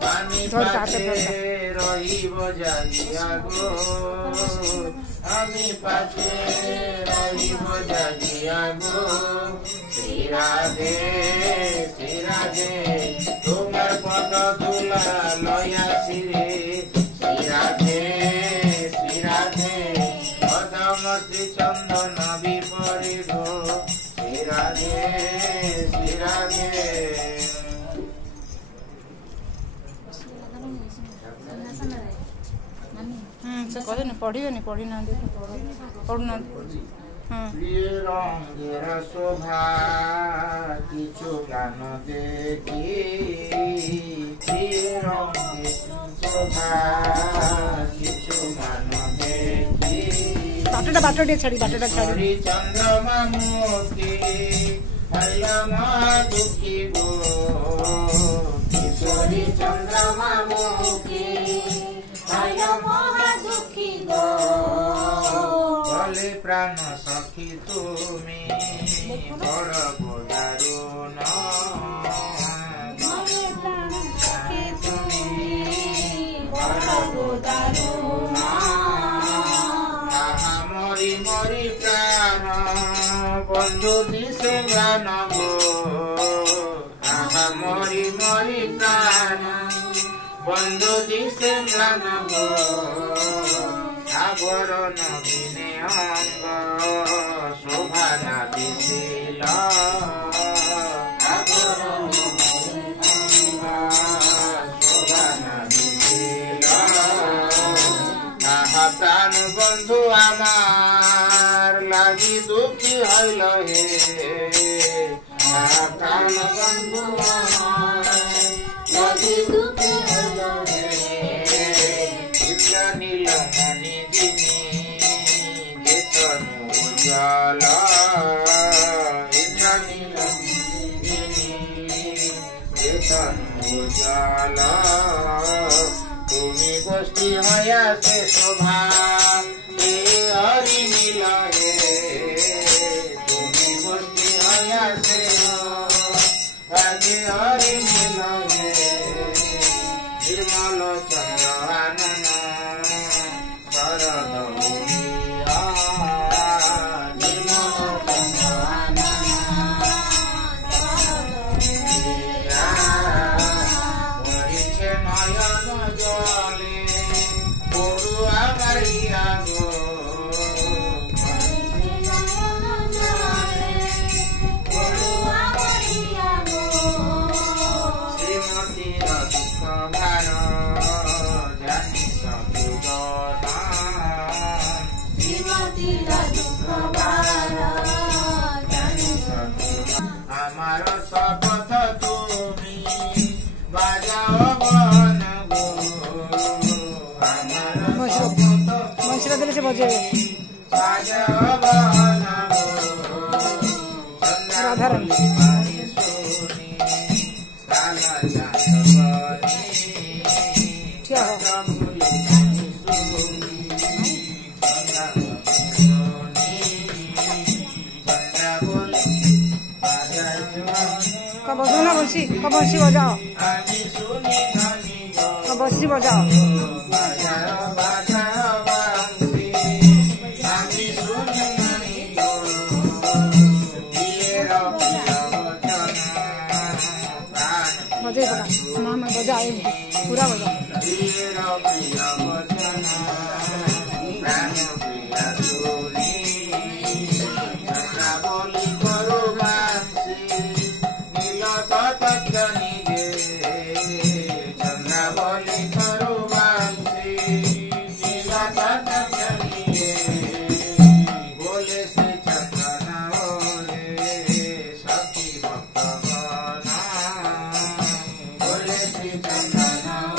पानी पाछे रहिब जागिया गो आमी पाछे रहिब जागिया गो श्री राधे तुम्हार पद धूला लया सिरे श्री राधे पदम श्री चंदन विपरी गो श्री राधे से कहते पढ़ी पढ़ना पढ़ुना रंगेर शोभा किछु ज्ञान देखी रंगेर शोभा किछु ज्ञान देखी बाटटा छाड़ी चंद्रमा मुखी दुखी गो किशोरी चंद्रमा मुखी दुखी गो भले प्राण सखी तुमी बड़ गोदारुण मरी मरी प्राण बंधु दिशे गान गो मरी मरी प्राण बंधु दिशे गान गो आवर नवीने अंग शोभा ना दिशिल आवर शोभा ना दिशिल प्राण बंधु आमार लागि दुखी हईल हे प्राण बंधु आमार लागि दुखी हईल हे नीलमणि दिनी जेतनु उजाल जेतनु उजाल तुमी गोष्ठी हया से शोभा हरि मिल हे तुमी गोष्ठी हया से हरि मिल हे निर्मल चंद्र हमारा शपथ तुमी बाजाओ बन गो मशरा से बजे बाजाओ बन गो राधारण क्या बजाओ ना बंसी बजाओ बंसी बजाओ बजे माँ में बजाए पूरा बजाओ Chindana